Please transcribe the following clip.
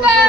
Bye.